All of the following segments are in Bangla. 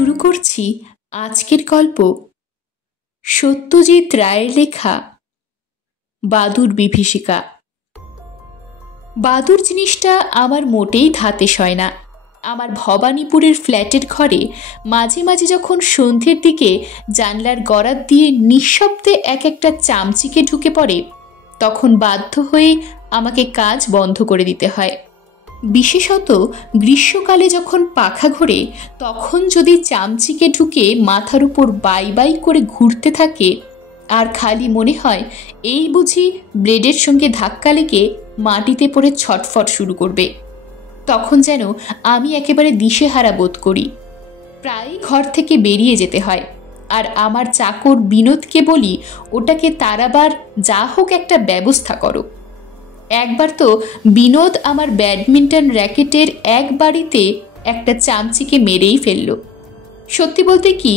শুরু করছি আজকের গল্প সত্যজিৎ রায়ের লেখা বাদুর বিভীষিকা। বাদুর জিনিসটা আমার মোটেই ধাতে সয় না। আমার ভবানীপুরের ফ্ল্যাটের ঘরে মাঝে মাঝে যখন সন্ধ্যের দিকে জানলার গরাদ দিয়ে নিঃশব্দে এক একটা চামচিকে ঢুকে পড়ে, তখন বাধ্য হয়ে আমাকে কাজ বন্ধ করে দিতে হয়। বিশেষত গ্রীষ্মকালে যখন পাখা ঘোরে, তখন যদি চামচিকে ঢুকে মাথার উপর বাই বাই করে ঘুরতে থাকে আর খালি মনে হয় এই বুঝি ব্লেডের সঙ্গে ধাক্কা লেগে মাটিতে পড়ে ছটফট শুরু করবে, তখন যেন আমি একেবারে দিশেহারা বোধ করি। প্রায়ই ঘর থেকে বেরিয়ে যেতে হয়, আর আমার চাকর বিনোদকে বলি ওটাকে তাড়াবার যা হোক একটা ব্যবস্থা করো। একবার তো বিনোদ আমার ব্যাডমিন্টন র্যাকেটের এক বাড়িতে একটা চামচিকে মেরেই ফেলল। সত্যি বলতে কি,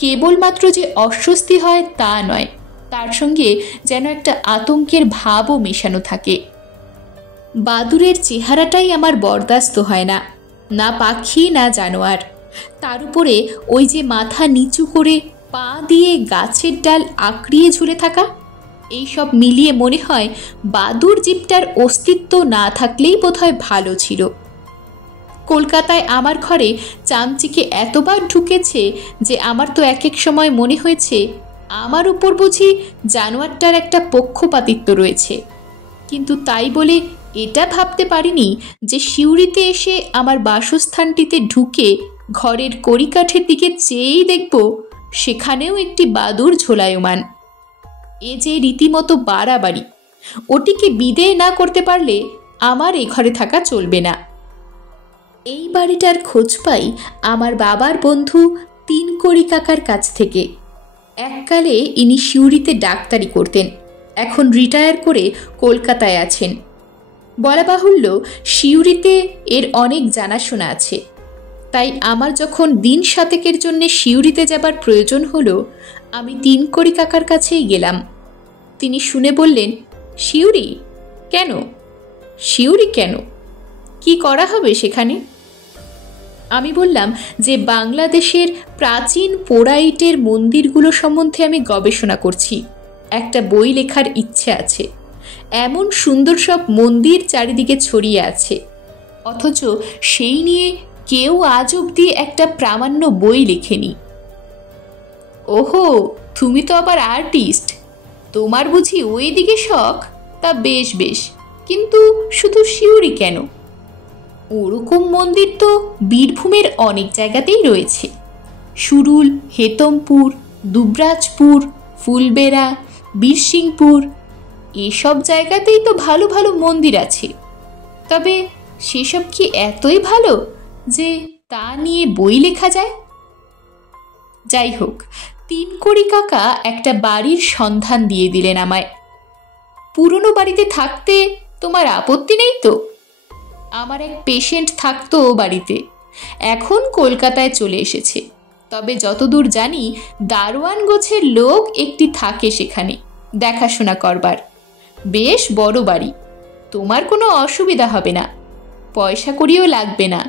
কেবলমাত্র যে অস্বস্তি হয় তা নয়, তার সঙ্গে যেন একটা আতঙ্কের ভাবও মেশানো থাকে। বাদুরের চেহারাটাই আমার বরদাস্ত হয় না, না পাখি না জানোয়ার। তার উপরে ওই যে মাথা নিচু করে পা দিয়ে গাছের ডাল আঁকড়িয়ে ঝুলে থাকা, এইসব মিলিয়ে মনে হয় বাদুর জীবটার অস্তিত্ব না থাকলেই বোধহয় ভালো ছিল। কলকাতায় আমার ঘরে চামচিকে এতবার ঢুকেছে যে আমার তো এক এক সময় মনে হয়েছে আমার উপর বুঝি জানোয়ারটার একটা পক্ষপাতিত্ব রয়েছে। কিন্তু তাই বলে এটা ভাবতে পারিনি যে সিউড়িতে এসে আমার বাসস্থানটিতে ঢুকে ঘরের কড়িকাঠের দিকে চেয়েই দেখব সেখানেও একটি বাদুর ঝোলায়মান। এ যে রীতিমতো বাড়াবাড়ি, ওটিকে বিদেয় না করতে পারলে আমার এ ঘরে থাকা চলবে না। এই বাড়িটার খোঁজ পাই আমার বাবার বন্ধু তিনকড়ি কাকার কাছ থেকে। এককালে ইনি সিউড়িতে ডাক্তারি করতেন, এখন রিটায়ার করে কলকাতায় আছেন। বলা বাহুল্য, সিউড়িতে এর অনেক জানাশোনা আছে। তাই আমার যখন দিন সাতেকের জন্য সিউড়িতে যাবার প্রয়োজন হলো, আমি তিনকড়ি কাকার কাছেই গেলাম। তিনি শুনে বললেন, সিউড়ি কেন? সিউড়ি কেন? কি করা হবে সেখানে? আমি বললাম যে বাংলাদেশের প্রাচীন পোড়াইটের মন্দিরগুলো সম্বন্ধে আমি গবেষণা করছি, একটা বই লেখার ইচ্ছে আছে। এমন সুন্দর সব মন্দির চারিদিকে ছড়িয়ে আছে, অথচ সেই নিয়ে কেউ আজ অবধি একটা প্রামাণ্য বই লেখেনি। ওহো, তুমি তো আবার আর্টিস্ট, তোমার বুঝি ওই দিকে শখ? তা বেশ বেশ, কিন্তু শুধু সিউড়ি কেন? ওরকম মন্দির তো বীরভূমের অনেক জায়গাতেই রয়েছে। সুরুল, হেতমপুর, দুবরাজপুর, ফুলবেড়া, বীরসিংপুর, এসব জায়গাতেই তো ভালো ভালো মন্দির আছে। তবে সেসব কি এতই ভালো যে তা নিয়ে বই লেখা যায়? যাই হোক, তিনকড়ি কাকা একটা বাড়ির সন্ধান দিয়ে দিলেন আমায়। পুরনো বাড়িতে থাকতে তোমার আপত্তি নেই তো? আমার এক পেশেন্ট থাকতো ও বাড়িতে, এখন কলকাতায় চলে এসেছে। তবে যতদূর জানি দারোয়ান গোছের লোক একটি থাকে সেখানে দেখাশোনা করবার। বেশ বড় বাড়ি, তোমার কোনো অসুবিধা হবে না, পয়সা কড়িও লাগবে না।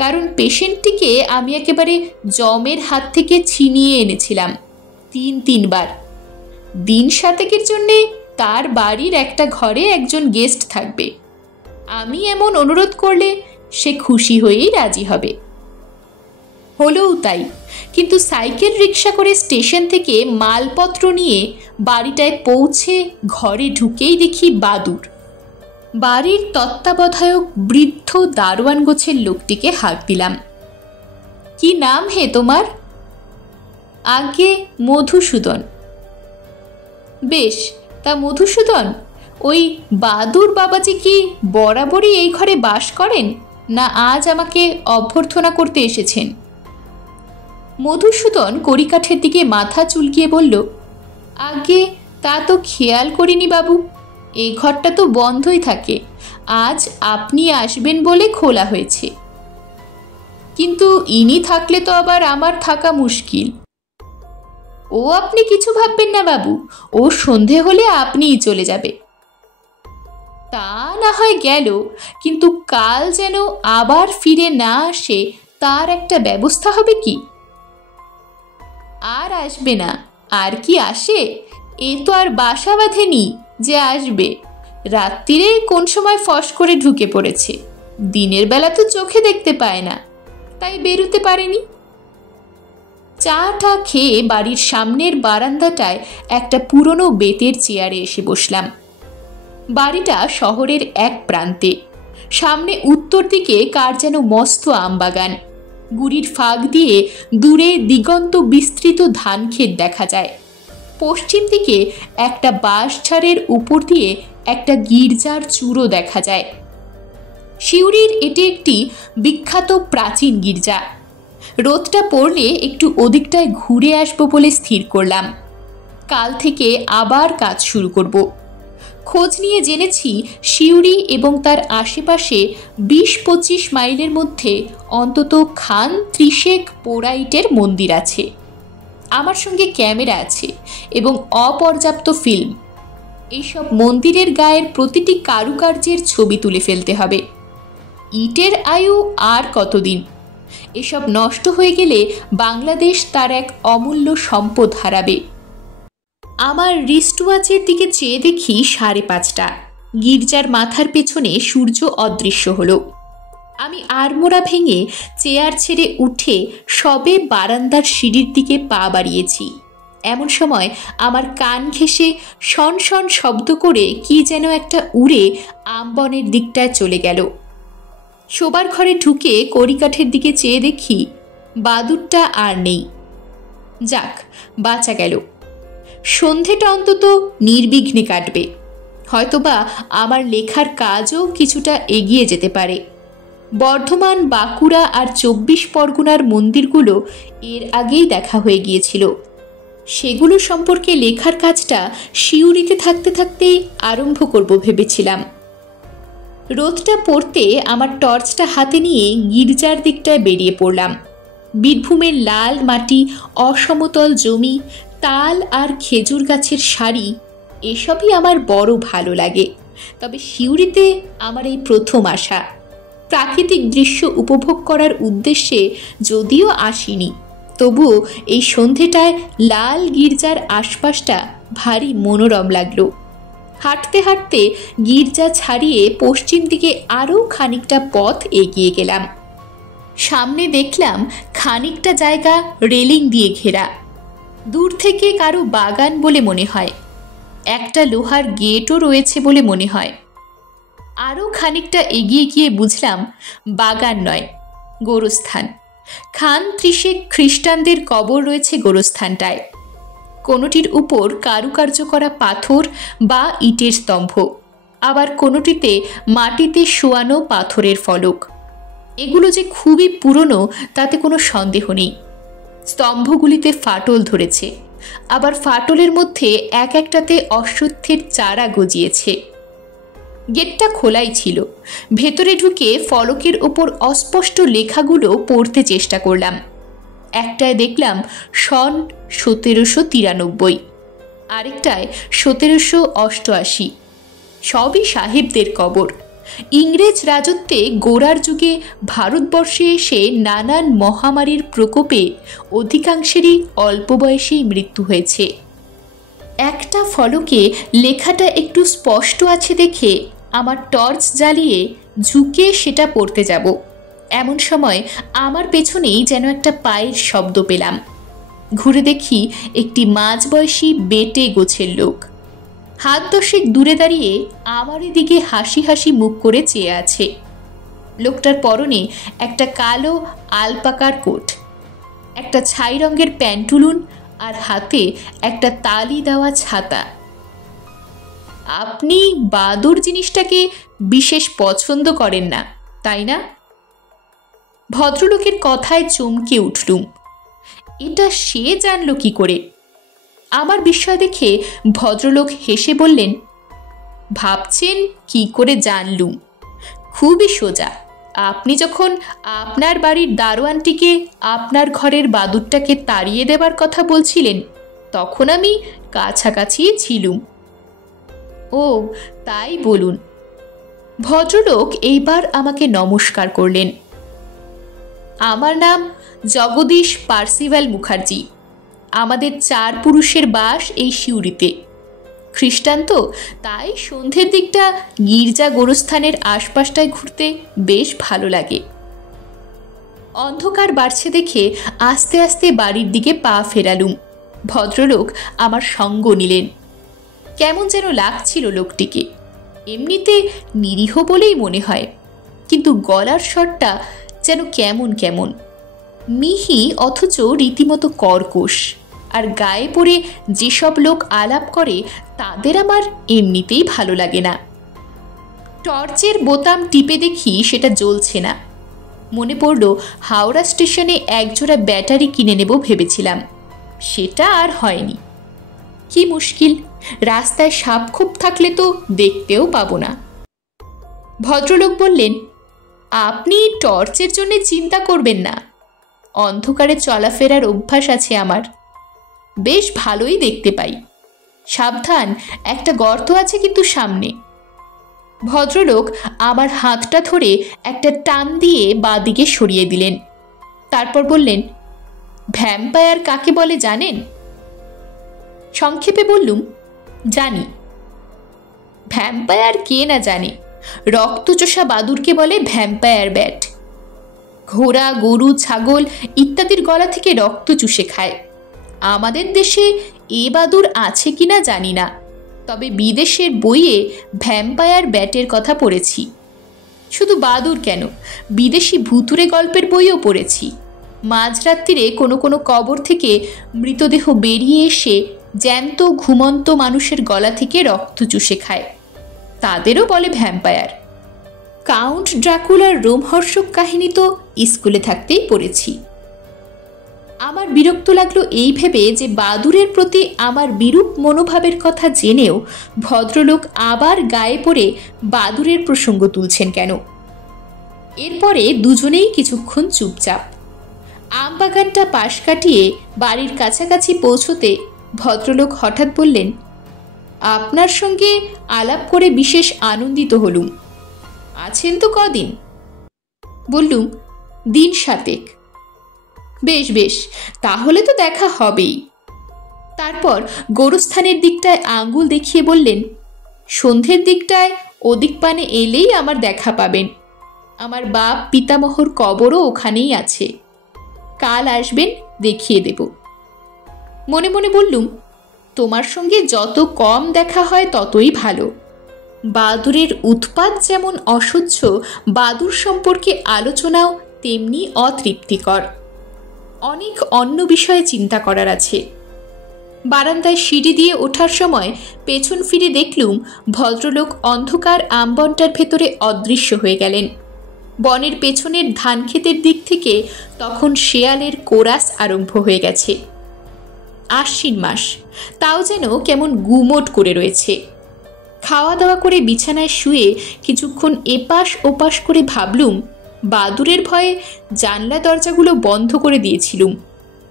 কারণ পেশেন্টটিকে আমি একেবারে জমের হাত থেকে ছিনিয়ে এনেছিলাম তিনবার। দিন সাতেকের জন্যে তার বাড়ির একটা ঘরে একজন গেস্ট থাকবে। আমি এমন অনুরোধ করলে সে খুশি হয়েই রাজি হবে। হলোও তাই। কিন্তু সাইকেল রিক্সা করে স্টেশন থেকে মালপত্র নিয়ে বাড়িটায় পৌঁছে ঘরে ঢুকেই দেখি বাদুর। বাড়ির তত্ত্বাবধায়ক বৃদ্ধ দারোয়ান গোছের লোকটিকে হাঁক দিলাম। কি নাম হে তোমার? আগে মধুসূদন। বেশ, তা মধুসূদন, ওই বাদুর বাবাজি কি বরাবরই এই ঘরে বাস করেন, না আজ আমাকে অভ্যর্থনা করতে এসেছেন? মধুসূদন কড়িকাঠের দিকে মাথা চুলকিয়ে বলল, আগে তা তো খেয়াল করিনি বাবু, এই ঘরটা তো বন্ধই থাকে, আজ আপনি আসবেন বলে খোলা হয়েছে। কিন্তু ইনি থাকলে তো আবার আমার থাকা মুশকিল। ও আপনি কিছু ভাববেন না বাবু, ও সন্ধে হলে আপনিই চলে যাবে। তা না হয় গেল, কিন্তু কাল যেন আবার ফিরে না আসে তার একটা ব্যবস্থা হবে কি? আর আসবে না। আর কি আসে? এ তো আর বাসা বাঁধেনি যে আসবে। রাত্রিরে কোন সময় ফস করে ঢুকে পড়েছে। দিনের বেলা তো চোখে দেখতে পায় না, তাই বেরোতে পারেনি। চাটা খেয়ে বাড়ির সামনের বারান্দাটায় একটা পুরনো বেতের চেয়ারে এসে বসলাম। বাড়িটা শহরের এক প্রান্তে। সামনে উত্তর দিকে কার যেন মস্ত আমবাগান। গুড়ির ফাঁক দিয়ে দূরে দিগন্ত বিস্তৃত ধানক্ষেত দেখা যায়। পশ্চিম দিকে একটা বাঁশঝাড়ের উপর দিয়ে একটা গির্জার চূড়ো দেখা যায়। সিউড়ির এটি একটি বিখ্যাত প্রাচীন গির্জা। রোদটা পড়লে একটু ওদিকটায় ঘুরে আসবো বলে স্থির করলাম। কাল থেকে আবার কাজ শুরু করব। খোঁজ নিয়ে জেনেছি সিউড়ি এবং তার আশেপাশে ২০-২৫ মাইলের মধ্যে অন্তত খান ত্রিশেক পোড়াইটের মন্দির আছে। আমার সঙ্গে ক্যামেরা আছে এবং অপর্যাপ্ত ফিল্ম। এইসব মন্দিরের গায়ের প্রতিটি কারুকার্যের ছবি তুলে ফেলতে হবে। ইটের আয়ু আর কতদিন? এসব নষ্ট হয়ে গেলে বাংলাদেশ তার এক অমূল্য সম্পদ হারাবে। আমার রিস্টওয়াচের দিকে চেয়ে দেখি 5:30। গির্জার মাথার পেছনে সূর্য অদৃশ্য হলো। আমি আড়মোড়া ভেঙে চেয়ার ছেড়ে উঠে সবে বারান্দার সিঁড়ির দিকে পা বাড়িয়েছি। এমন সময় আমার কান ঘেঁষে শন শন শব্দ করে কি যেন একটা উড়ে আমবনের দিকটায় চলে গেল। শোবার ঘরে ঢুকে কড়িকাঠের দিকে চেয়ে দেখি বাদুরটা আর নেই। যাক, বাঁচা গেল। সন্ধেটা অন্তত নির্বিঘ্নে কাটবে। হয়তোবা আমার লেখার কাজও কিছুটা এগিয়ে যেতে পারে। বর্ধমান, বাঁকুড়া আর 24 পরগনার মন্দিরগুলো এর আগেই দেখা হয়ে গিয়েছিল। সেগুলো সম্পর্কে লেখার কাজটা সিউড়িতে থাকতে থাকতেই আরম্ভ করব ভেবেছিলাম। রোদটা পড়তে আমার টর্চটা হাতে নিয়ে গির্জার দিকটায় বেরিয়ে পড়লাম। বীরভূমের লাল মাটি, অসমতল জমি, তাল আর খেজুর গাছের সারি, এসবই আমার বড় ভালো লাগে। তবে সিউড়িতে আমার এই প্রথম আসা। প্রাকৃতিক দৃশ্য উপভোগ করার উদ্দেশ্যে যদিও আসিনি, তবুও এই সন্ধেটায় লাল গির্জার আশপাশটা ভারী মনোরম লাগলো। হাঁটতে হাঁটতে গির্জা ছাড়িয়ে পশ্চিম দিকে আরও খানিকটা পথ এগিয়ে গেলাম। সামনে দেখলাম খানিকটা জায়গা রেলিং দিয়ে ঘেরা। দূর থেকে কারো বাগান বলে মনে হয়। একটা লোহার গেটও রয়েছে বলে মনে হয়। আরও খানিকটা এগিয়ে গিয়ে বুঝলাম বাগান নয়, গোরস্থান। খান ত্রিশেক খ্রিস্টানদের কবর রয়েছে গোরস্থানটায়। কোনোটির উপর কারুকার্য করা পাথর বা ইটের স্তম্ভ, আবার কোনোটিতে মাটিতে শোয়ানো পাথরের ফলক। এগুলো যে খুবই পুরনো তাতে কোনো সন্দেহ নেই। স্তম্ভগুলিতে ফাটল ধরেছে, আবার ফাটলের মধ্যে এক একটাতে অশ্বত্থের চারা গজিয়েছে। গেটটা খোলাই ছিল। ভেতরে ঢুকে ফলকের ওপর অস্পষ্ট লেখাগুলো পড়তে চেষ্টা করলাম। একটায় দেখলাম সন 1793, আরেকটায় 1788। সবই সাহেবদের কবর। ইংরেজ রাজত্বে গোড়ার যুগে ভারতবর্ষে এসে নানান মহামারীর প্রকোপে অধিকাংশেরই অল্প বয়সেই মৃত্যু হয়েছে। একটা ফলকে লেখাটা একটু স্পষ্ট আছে দেখে আমার টর্চ জ্বালিয়ে ঝুঁকে সেটা পড়তে যাব। এমন সময় আমার পেছনেই যেন একটা পায়ের শব্দ পেলাম। ঘুরে দেখি একটি মাঝবয়সী বেটে গোছের লোক। হাত 10 দূরে দাঁড়িয়ে আমার দিকে হাসি হাসি মুখ করে চেয়ে আছে। লোকটার পরনে একটা কালো আলপাকার কোট, একটা ছাই রঙের প্যান্টুলুন আর হাতে একটা তালি দেওয়া ছাতা। আপনি বাদুর জিনিসটাকে বিশেষ পছন্দ করেন না, তাই না? ভদ্রলোকের কথায় চমকে উঠলুম। এটা সে জানল কি করে? আমার বিস্ময় দেখে ভদ্রলোক হেসে বললেন, ভাবছেন কি করে জানলুম? খুবই সোজা। আপনি যখন আপনার বাড়ির দারোয়ানটিকে আপনার ঘরের বাদুরটাকে তাড়িয়ে দেবার কথা বলছিলেন, তখন আমি কাছাকাছি ছিলুম। ও তাই বলুন। ভদ্রলোক এইবার আমাকে নমস্কার করলেন। আমার নাম জগদীশ পার্সিভাল মুখার্জি। আমাদের 4 পুরুষের বাস এই সিউড়িতে। খ্রিস্টান তো, তাই সন্ধ্যের দিকটা গির্জা গোরস্থানের আশপাশটায় ঘুরতে বেশ ভালো লাগে। অন্ধকার বাড়ছে দেখে আস্তে আস্তে বাড়ির দিকে পা ফেরালুম। ভদ্রলোক আমার সঙ্গ নিলেন। কেমন যেন লাগছিল লোকটিকে। এমনিতে নিরীহ বলেই মনে হয়, কিন্তু গলার স্বরটা যেন কেমন কেমন মিহি, অথচ রীতিমতো কর্কশ। আর গায়ে পড়ে যেসব লোক আলাপ করে তাদের আমার এমনিতেই ভালো লাগে না। টর্চের বোতাম টিপে দেখি সেটা জ্বলছে না। মনে পড়ল হাওড়া স্টেশনে একজোড়া ব্যাটারি কিনে নেব ভেবেছিলাম, সেটা আর হয়নি। কি মুশকিল, রাস্তায় সাপখোপ থাকলে তো দেখতেও পাবো না। ভদ্রলোক বললেন, আপনি টর্চের জন্য চিন্তা করবেন না, অন্ধকারে চলাফেরার অভ্যাস আছে আমার, বেশ ভালোই দেখতে পাই। সাবধান, একটা গর্ত আছে কিন্তু সামনে। ভদ্রলোক আমার হাতটা ধরে একটা টান দিয়ে বাঁদিকে সরিয়ে দিলেন। তারপর বললেন, ভ্যাম্পায়ার কাকে বলে জানেন? সংক্ষেপে বললুম, জানি। ভ্যাম্পায়ার কে না জানে, রক্তচোষা বাদুরকে বলে ভ্যাম্পায়ার ব্যাট। ঘোড়া, গরু, ছাগল ইত্যাদির গলা থেকে রক্ত চুষে খায়। আমাদের দেশে এ বাদুর আছে কিনা জানি না, তবে বিদেশের বইয়ে ভ্যাম্পায়ার ব্যাটের কথা পড়েছি। শুধু বাদুর কেন, বিদেশি ভুতুরে গল্পের বইও পড়েছি। মাঝরাত্রিরে কোনো কোনো কবর থেকে মৃতদেহ বেরিয়ে এসে জ্যান্ত ঘুমন্ত মানুষের গলা থেকে রক্ত চুষে খায়, তাদেরও বলে ভ্যাম্পায়ার। কাউন্ট ড্রাকুলার রোমহর্ষক কাহিনী তো স্কুলে থাকতেই পড়েছি। আমার বিরক্ত লাগলো এই ভেবে যে বাদুরের প্রতি আমার বিরূপ মনোভাবের কথা জেনেও ভদ্রলোক আবার গায়ে পড়ে বাদুরের প্রসঙ্গ তুলছেন কেন। এরপরে দুজনেই কিছুক্ষণ চুপচাপ। আমবাগানটা পাশ কাটিয়ে বাড়ির কাছাকাছি পৌঁছতে ভদ্রলোক হঠাৎ বললেন, আপনার সঙ্গে আলাপ করে বিশেষ আনন্দিত হলুম। আছেন তো কদিন? বললুম, দিন 7। বেশ বেশ, তাহলে তো দেখা হবেই। তারপর গোরস্থানের দিকটায় আঙ্গুল দেখিয়ে বললেন, সন্ধ্যের দিকটায় ওদিক পানে এলেই আমার দেখা পাবেন। আমার বাপ পিতামহর কবরও ওখানেই আছে। কাল আসবেন, দেখিয়ে দেব। মনে মনে বললুম, তোমার সঙ্গে যত কম দেখা হয় ততই ভালো। বাদুরের উৎপাত যেমন অসহ্য, বাদুর সম্পর্কে আলোচনাও তেমনি অতৃপ্তিকর। অনেক অন্য বিষয়ে চিন্তা করার আছে। বারান্দায় সিঁড়ি দিয়ে ওঠার সময় পেছন ফিরে দেখলুম ভদ্রলোক অন্ধকার আমবনটার ভেতরে অদৃশ্য হয়ে গেলেন। বনের পেছনের ধানক্ষেতের দিক থেকে তখন শেয়ালের কোরাস আরম্ভ হয়ে গেছে। আশ্বিন মাস, তাও যেন কেমন গুমোট করে রয়েছে। খাওয়া দাওয়া করে বিছানায় শুয়ে কিছুক্ষণ এপাশ ওপাশ করে ভাবলুম, বাদুরের ভয়ে জানলা দরজাগুলো বন্ধ করে দিয়েছিলুম,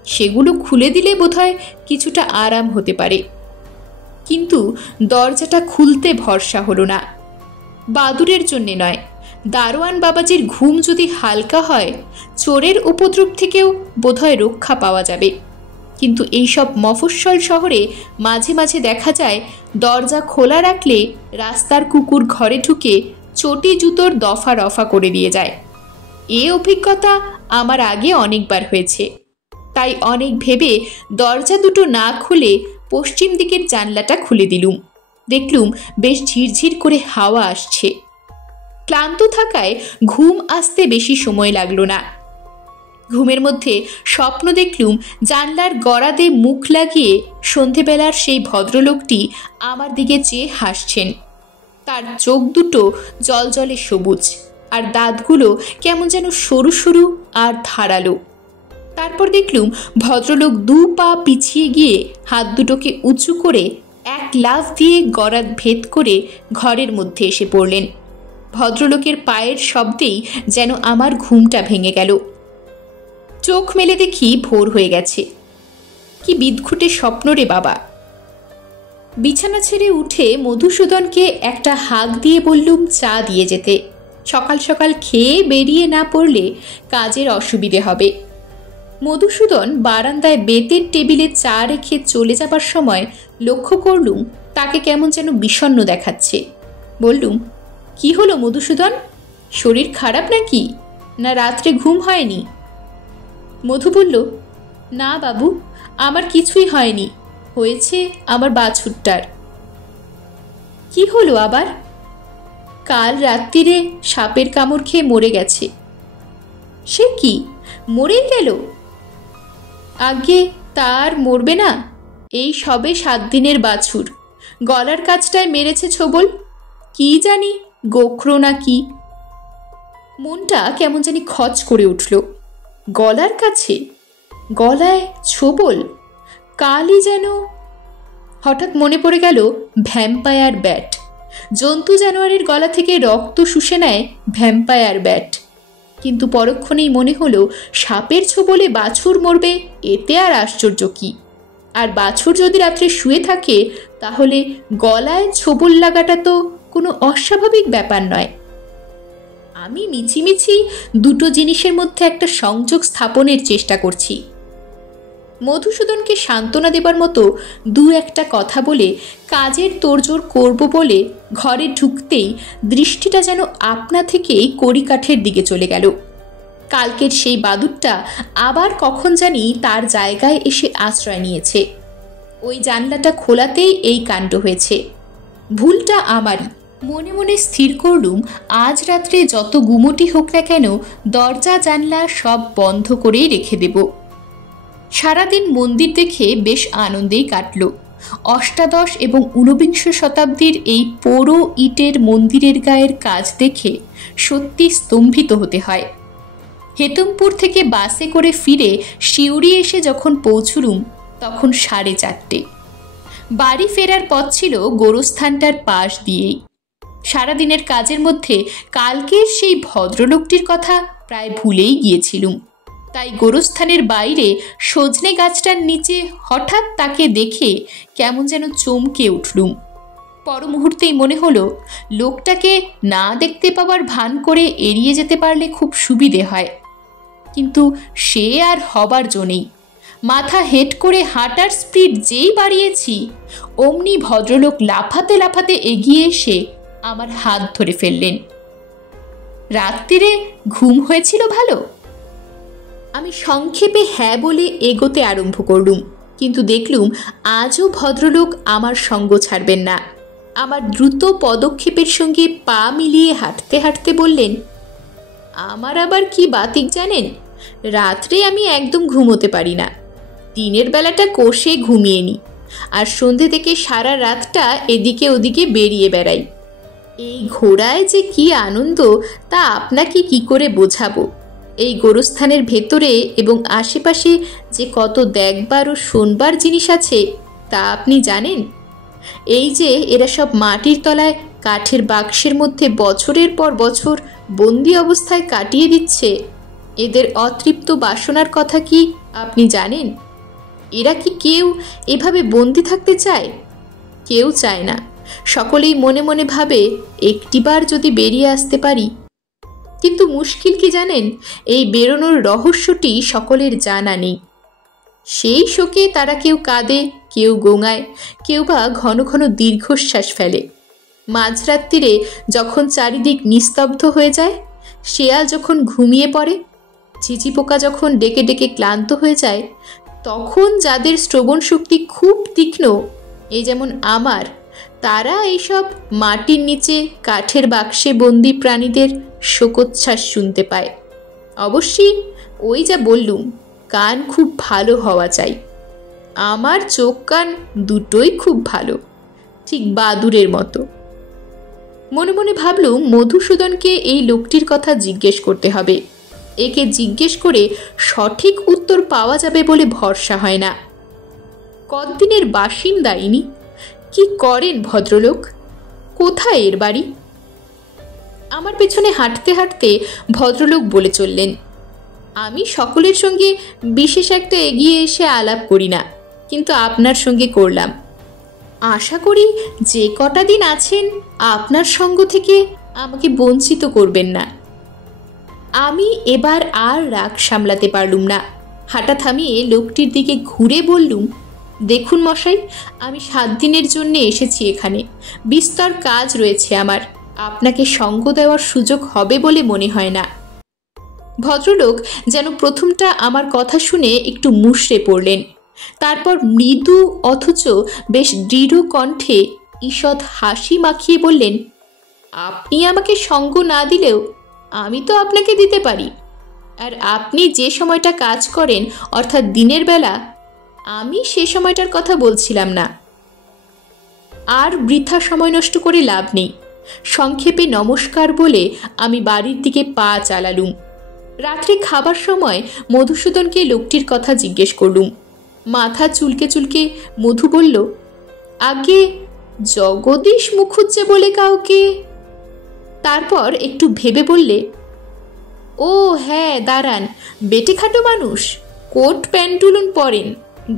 সেগুলো খুলে দিলে বোধহয় কিছুটা আরাম হতে পারে। কিন্তু দরজাটা খুলতে ভরসা হলো না। বাদুরের জন্যে নয়, দারোয়ান বাবাজির ঘুম যদি হালকা হয় চোরের উপদ্রব থেকেও বোধহয় রক্ষা পাওয়া যাবে। কিন্তু এইসব মফস্বল শহরে মাঝে মাঝে দেখা যায় দরজা খোলা রাখলে রাস্তার কুকুর ঘরে ঢুকে চটি জুতোর দফা রফা করে দিয়ে যায়। এ অভিজ্ঞতা আমার আগে অনেকবার হয়েছে। তাই অনেক ভেবে দরজা দুটো না খুলে পশ্চিম দিকের জানলাটা খুলে দিলুম। দেখলুম বেশ ঝিরঝির করে হাওয়া আসছে। ক্লান্ত থাকায় ঘুম আসতে বেশি সময় লাগলো না। ঘুমের মধ্যে স্বপ্ন দেখলুম জানলার গড়াদে মুখ লাগিয়ে সন্ধেবেলার সেই ভদ্রলোকটি আমার দিকে চেয়ে হাসছেন। তার চোখ দুটো জলজলে সবুজ, আর দাঁতগুলো কেমন যেন সরু সরু আর ধারালো। তারপর দেখলুম ভদ্রলোক 2 পা পিছিয়ে গিয়ে হাত দুটোকে উঁচু করে এক লাফ দিয়ে গড়াদ ভেদ করে ঘরের মধ্যে এসে পড়লেন। ভদ্রলোকের পায়ের শব্দেই যেন আমার ঘুমটা ভেঙে গেল। চোখ মেলে দেখি ভোর হয়ে গেছে। কি বিদঘুটে স্বপ্ন রে বাবা। বিছানা ছেড়ে উঠে মধুসূদনকে একটা হাঁক দিয়ে বললুম চা দিয়ে যেতে। সকাল সকাল খেয়ে বেরিয়ে না পড়লে কাজের অসুবিধে হবে। মধুসূদন বারান্দায় বেতের টেবিলে চা রেখে চলে যাবার সময় লক্ষ্য করলুম তাকে কেমন যেন বিষণ্ণ দেখাচ্ছে। বললুম, কি হলো মধুসূদন, শরীর খারাপ নাকি, না রাত্রে ঘুম হয়নি? মধু বলল, না বাবু, আমার কিছুই হয়নি, হয়েছে আমার বাছুরটার। কি হলো আবার? কাল রাত্রিরে সাপের কামড় খেয়ে মরে গেছে। সে কি, মরেই গেল? আগে তার মরবে না, এই সবে 7 দিনের বাছুর, গলার কাছটায় মেরেছে ছোবল, কি জানি গোখরো না কি। মনটা কেমন জানি খচ করে উঠল। গলার কাছে, গলায় ছোবল, কালই যেন। হঠাৎ মনে পড়ে গেল ভ্যাম্পায়ার ব্যাট। জন্তু জানোয়ারের গলা থেকে রক্ত শুষে নেয় ভ্যাম্পায়ার ব্যাট। কিন্তু পরক্ষণেই মনে হলো সাপের ছোবলে বাছুর মরবে, এতে আর আশ্চর্য কি? আর বাছুর যদি রাত্রে শুয়ে থাকে তাহলে গলায় ছোবল লাগাটা তো কোনো অস্বাভাবিক ব্যাপার নয়। আমি মিছিমিছি দুটো জিনিসের মধ্যে একটা সংযোগ স্থাপনের চেষ্টা করছি। মধুসূদনকে সান্ত্বনা দেবার মতো 2-1টা কথা বলে কাজের তোড়জোড় করব বলে ঘরে ঢুকতেই দৃষ্টিটা যেন আপনা থেকেই কড়িকাঠের দিকে চলে গেল। কালকের সেই বাদুড়টা আবার কখন জানি তার জায়গায় এসে আশ্রয় নিয়েছে। ওই জানলাটা খোলাতেই এই কাণ্ড হয়েছে। ভুলটা আমারই। মনে মনে স্থির করলুম আজ রাত্রে যত গুমোটি হোক না কেন দরজা জানলা সব বন্ধ করেই রেখে দেব। সারাদিন মন্দির দেখে বেশ আনন্দেই কাটল। অষ্টাদশ এবং 19বিংশ শতাব্দীর এই পোড়ো ইটের মন্দিরের গায়ের কাজ দেখে সত্যি স্তম্ভিত হতে হয়। হেতমপুর থেকে বাসে করে ফিরে সিউড়ি এসে যখন পৌঁছলুম তখন 4:30। বাড়ি ফেরার পথ ছিল গোরস্থানটার পাশ দিয়েই। সারাদিনের কাজের মধ্যে কালকের সেই ভদ্রলোকটির কথা প্রায় ভুলেই গিয়েছিলুম। তাই গোরস্থানের বাইরে সজনে গাছটার নিচে হঠাৎ তাকে দেখে কেমন যেন চমকে উঠলুম। পর মুহূর্তেই মনে হলো লোকটাকে না দেখতে পাওয়ার ভান করে এড়িয়ে যেতে পারলে খুব সুবিধে হয়। কিন্তু সে আর হবার জো নেই। মাথা হেট করে হাঁটার স্পিড যেই বাড়িয়েছি অমনি ভদ্রলোক লাফাতে লাফাতে এগিয়ে এসে আমার হাত ধরে ফেললেন। রাত্রিরে ঘুম হয়েছিল ভালো? আমি সংক্ষেপে হ্যাঁ বলে এগোতে আরম্ভ করলুম, কিন্তু দেখলুম আজও ভদ্রলোক আমার সঙ্গ ছাড়বেন না। আমার দ্রুত পদক্ষেপের সঙ্গে পা মিলিয়ে হাঁটতে হাঁটতে বললেন, আমার আবার কি বাতিক জানেন, রাত্রে আমি একদম ঘুমোতে পারি না। দিনের বেলাটা কষে ঘুমিয়ে নিই, আর সন্ধে থেকে সারা রাতটা এদিকে ওদিকে বেরিয়ে বেড়াই। এই ঘোড়ায় যে কি আনন্দ তা আপনাকে কি করে বোঝাবো। এই গোরস্থানের ভেতরে এবং আশেপাশে যে কত দেখবার ও শোনবার জিনিস আছে তা আপনি জানেন? এই যে এরা সব মাটির তলায় কাঠের বাক্সের মধ্যে বছরের পর বছর বন্দি অবস্থায় কাটিয়ে দিচ্ছে, এদের অতৃপ্ত বাসনার কথা কি আপনি জানেন? এরা কি কেউ এভাবে বন্দি থাকতে চায়? কেউ চায় না। সকলেই মনে মনে ভাবে একটিবার যদি বেরিয়ে আসতে পারি। কিন্তু মুশকিল কি জানেন, এই বেরোনোর রহস্যটি সকলের জানা নেই। সেই শোকে তারা কেউ কাঁদে, কেউ গোঙায়, কেউ বা ঘন ঘন দীর্ঘশ্বাস ফেলে। মাঝরাত্রিরে যখন চারিদিক নিস্তব্ধ হয়ে যায়, শেয়াল যখন ঘুমিয়ে পড়ে, ঝিঝি পোকা যখন ডেকে ডেকে ক্লান্ত হয়ে যায়, তখন যাদের শ্রবণ শক্তি খুব তীক্ষ্ণ, এই যেমন আমার, তারা এইসব মাটির নিচে কাঠের বাক্সে বন্দি প্রাণীদের শোকোচ্ছ্বাস শুনতে পায়। অবশ্যই ওই যা বললুম, কান খুব ভালো হওয়া চাই। আমার চোখ কান দুটোই খুব ভালো, ঠিক বাদুড়ের মতো। মনে মনে ভাবলুম মধুসূদনকে এই লোকটির কথা জিজ্ঞেস করতে হবে। একে জিজ্ঞেস করে সঠিক উত্তর পাওয়া যাবে বলে ভরসা হয় না। কতদিনের বাসিন্দা ইনি? কি করেন ভদ্রলোক? কোথায় এর বাড়ি? আমার পেছনে হাঁটতে হাঁটতে ভদ্রলোক বলে চললেন, আমি সকলের সঙ্গে বিশেষ একটা এগিয়ে এসে আলাপ করি না, কিন্তু আপনার সঙ্গে করলাম। আশা করি যে কটা দিন আছেন আপনার সঙ্গ থেকে আমাকে বঞ্চিত করবেন না। আমি এবার আর রাগ সামলাতে পারলুম না। হাঁটা থামিয়ে লোকটির দিকে ঘুরে বললুম, দেখুন মশাই, আমি 7 দিনের জন্য এসেছি এখানে। বিস্তর কাজ রয়েছে আমার, আপনাকে সঙ্গ দেওয়ার সুযোগ হবে বলে মনে হয় না। ভদ্রলোক যেন প্রথমটা আমার কথা শুনে একটু মুষড়ে পড়লেন। তারপর মৃদু অথচ বেশ দৃঢ় কণ্ঠে ঈষৎ হাসি মাখিয়ে বললেন, আপনি আমাকে সঙ্গ না দিলেও আমি তো আপনাকে দিতে পারি। আর আপনি যে সময়টা কাজ করেন, অর্থাৎ দিনের বেলা, আমি সে সময়টার কথা বলছিলাম না। আর বৃথা সময় নষ্ট করে লাভ নেই। সংক্ষেপে নমস্কার বলে আমি বাড়ির দিকে পা চালালুম। রাত্রে খাবার সময় মধুসূদনকে লোকটির কথা জিজ্ঞেস করলুম। মাথা চুলকে চুলকে মধু বলল, আগে জগদীশ মুখুজ্জে বলে কাউকে। তারপর একটু ভেবে বললে, ও হ্যাঁ, দাঁড়ান, বেটে খাটো মানুষ, কোট প্যান্টুলুন পরেন,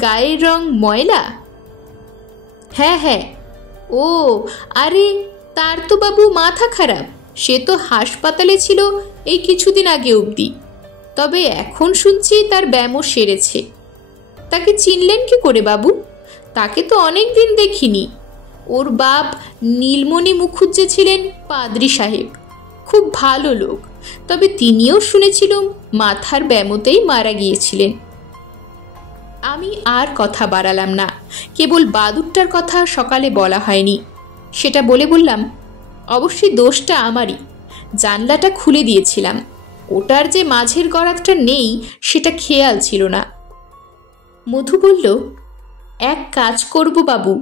গায়ের রং ময়লা। হ্যাঁ হ্যাঁ, ও আরে তার তো বাবু মাথা খারাপ, সে তো হাসপাতালে ছিল এই কিছুদিন আগে অবধি, তবে এখন শুনছি তার ব্যামো সেরেছে। তাকে চিনলেন কি করে বাবু? তাকে তো অনেক দিন দেখিনি। ওর বাপ নীলমণি মুখুজ্জে ছিলেন পাদ্রী সাহেব, খুব ভালো লোক, তবে তিনিও শুনেছিলাম মাথার ব্যামোতেই মারা গিয়েছিলেন। আমি আর কথা বাড়ালাম না, কেবল বাদুরটার কথা সকালে বলা হয়নি সেটা বলে বললাম, অবশ্যই দোষটা আমারই, জানলাটা খুলে দিয়েছিলাম, ওটার যে মাঝের গরাদটা নেই সেটা খেয়াল ছিল না। মধু বলল, এক কাজ করব বাবু,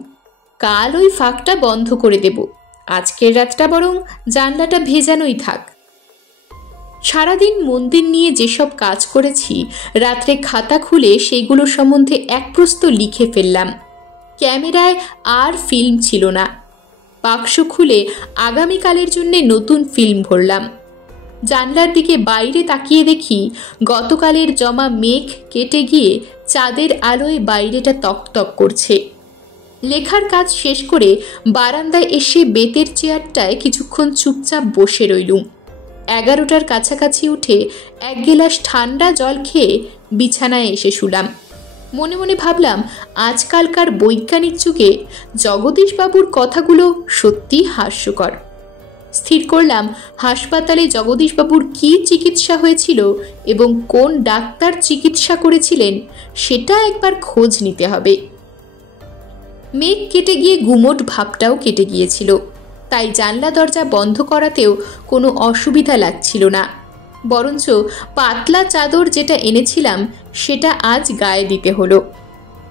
কাল ওই ফাঁকটা বন্ধ করে দেব, আজকের রাতটা বরং জানলাটা ভেজানোই থাক। সারাদিন মন্দির নিয়ে যেসব কাজ করেছি, রাত্রে খাতা খুলে সেইগুলো সম্বন্ধে এক প্রস্ত লিখে ফেললাম। ক্যামেরায় আর ফিল্ম ছিল না। বাক্স খুলে আগামীকালের জন্যে নতুন ফিল্ম ভরলাম। জানলার দিকে বাইরে তাকিয়ে দেখি গতকালের জমা মেঘ কেটে গিয়ে চাঁদের আলোয় বাইরেটা তকতক করছে। লেখার কাজ শেষ করে বারান্দায় এসে বেতের চেয়ারটায় কিছুক্ষণ চুপচাপ বসে রইলুম। 11টার কাছাকাছি উঠে এক গেলাস ঠান্ডা জল খেয়ে বিছানায় এসে শুলাম। মনে মনে ভাবলাম, আজকালকার বৈজ্ঞানিক যুগে জগদীশবাবুর কথাগুলো সত্যি হাস্যকর। স্থির করলাম, হাসপাতালে জগদীশবাবুর কী চিকিৎসা হয়েছিল এবং কোন ডাক্তার চিকিৎসা করেছিলেন সেটা একবার খোঁজ নিতে হবে। মেঘ কেটে গিয়ে গুমোট ভাবটাও কেটে গিয়েছিল, তাই জানলা দরজা বন্ধ করাতেও কোনো অসুবিধা লাগছিল না। বরঞ্চ পাতলা চাদর যেটা এনেছিলাম সেটা আজ গায়ে দিতে হলো।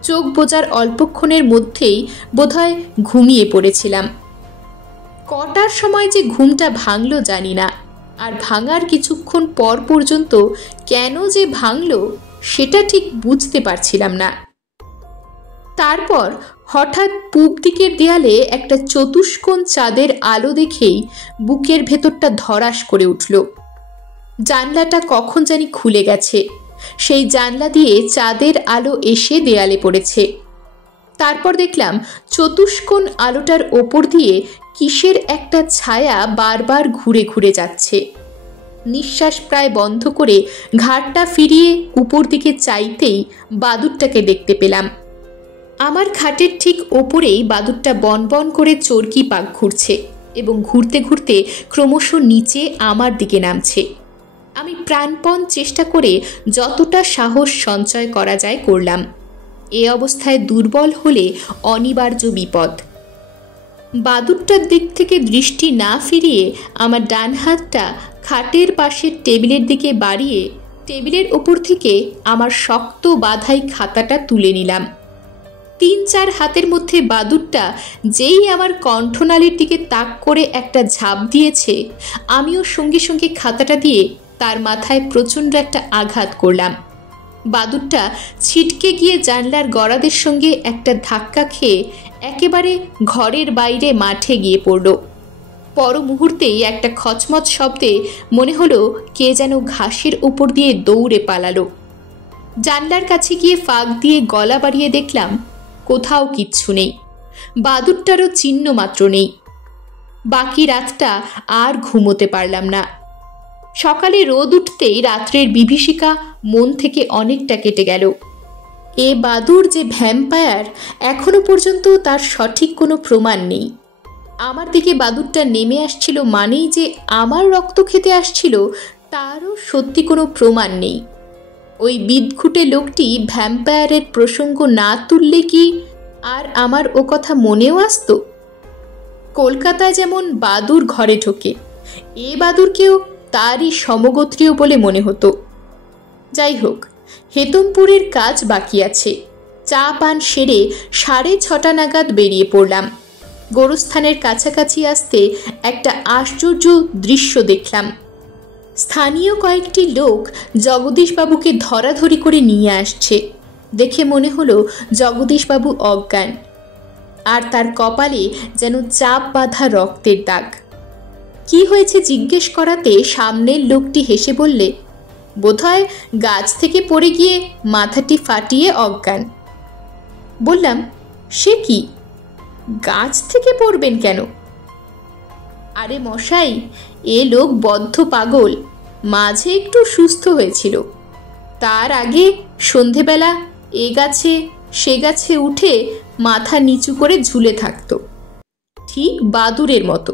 চোখ বোজার অল্পক্ষণের মধ্যেই বোধহয় ঘুমিয়ে পড়েছিলাম। কটার সময় যে ঘুমটা ভাঙল জানি না, আর ভাঙার কিছুক্ষণ পর পর্যন্ত কেন যে ভাঙল সেটা ঠিক বুঝতে পারছিলাম না। তারপর হঠাৎ পূব দিকের দেয়ালে একটা চতুষ্কোণ চাঁদের আলো দেখেই বুকের ভেতরটা ধড়াস করে উঠল। জানলাটা কখন জানি খুলে গেছে, সেই জানলা দিয়ে চাঁদের আলো এসে দেয়ালে পড়েছে। তারপর দেখলাম চতুষ্কোণ আলোটার ওপর দিয়ে কিসের একটা ছায়া বারবার ঘুরে ঘুরে যাচ্ছে। নিঃশ্বাস প্রায় বন্ধ করে ঘাড়টা ফিরিয়ে উপর দিকে চাইতেই বাদুরটাকে দেখতে পেলাম। আমার খাটের ঠিক ওপরেই বাদুরটা বনবন করে চরকি পাক ঘুরছে এবং ঘুরতে ঘুরতে ক্রমশ নিচে আমার দিকে নামছে। আমি প্রাণপণ চেষ্টা করে যতটা সাহস সঞ্চয় করা যায় করলাম। এ অবস্থায় দুর্বল হলে অনিবার্য বিপদ। বাদুরটার দিক থেকে দৃষ্টি না ফিরিয়ে আমার ডান হাতটা খাটের পাশের টেবিলের দিকে বাড়িয়ে টেবিলের ওপর থেকে আমার শক্ত বাঁধাই খাতাটা তুলে নিলাম। 3-4 হাতের মধ্যে বাদুরটা যেই আমার কণ্ঠনালীর দিকে তাক করে একটা ঝাঁপ দিয়েছে, আমিও সঙ্গে সঙ্গে খাতাটা দিয়ে তার মাথায় প্রচণ্ড একটা আঘাত করলাম। বাদুরটা ছিটকে গিয়ে জানলার গরাদের সঙ্গে একটা ধাক্কা খেয়ে একেবারে ঘরের বাইরে মাঠে গিয়ে পড়ল। পর মুহূর্তেই একটা খচমচ শব্দে মনে হলো কে যেন ঘাসের উপর দিয়ে দৌড়ে পালালো। জানলার কাছে গিয়ে ফাঁক দিয়ে গলা বাড়িয়ে দেখলাম কোথাও কিচ্ছু নেই, বাদুরটারও চিহ্ন মাত্র নেই। বাকি রাতটা আর ঘুমোতে পারলাম না। সকালে রোদ উঠতেই রাত্রের বিভীষিকা মন থেকে অনেকটা কেটে গেল। এ বাদুর যে ভ্যাম্পায়ার এখনো পর্যন্ত তার সঠিক কোনো প্রমাণ নেই। আমার দিকে বাদুরটা নেমে আসছিল মানেই যে আমার রক্ত খেতে আসছিল তারও সত্যি কোনো প্রমাণ নেই। ওই বিদঘুটে লোকটি ভ্যাম্পায়ারের প্রসঙ্গ না তুললে কি আর আমার ও কথা মনেও আসতো? কলকাতায় যেমন বাদুর ঘরে ঢোকে, এ বাদুরকেও তারই সমগোত্রীয় বলে মনে হতো। যাই হোক, হেতমপুরের কাজ বাকি আছে। চা পান সেরে 6:30 নাগাদ বেরিয়ে পড়লাম। গোরস্থানের কাছাকাছি আসতে একটা আশ্চর্য দৃশ্য দেখলাম। স্থানীয় কয়েকটি লোক জগদীশবাবুকে ধরাধরি করে নিয়ে আসছে। দেখে মনে হলো জগদীশবাবু অজ্ঞান, আর তার কপালে যেন চাপ বাঁধা রক্তের দাগ। কি হয়েছে জিজ্ঞেস করাতে সামনের লোকটি হেসে বললে, বোধহয় গাছ থেকে পড়ে গিয়ে মাথাটি ফাটিয়ে অজ্ঞান। বললাম, সে কি, গাছ থেকে পড়বেন কেন? আরে মশাই, এ লোক বদ্ধ পাগল, মাঝে একটু সুস্থ হয়েছিল, তার আগে সন্ধেবেলা এ গাছে সে গাছে উঠে মাথা নিচু করে ঝুলে থাকতো, ঠিক বাদুরের মতো।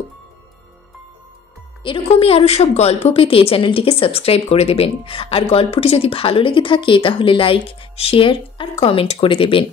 এরকমই আরও সব গল্প পেতে চ্যানেলটিকে সাবস্ক্রাইব করে দেবেন। আর গল্পটি যদি ভালো লেগে থাকে তাহলে লাইক, শেয়ার আর কমেন্ট করে দেবেন।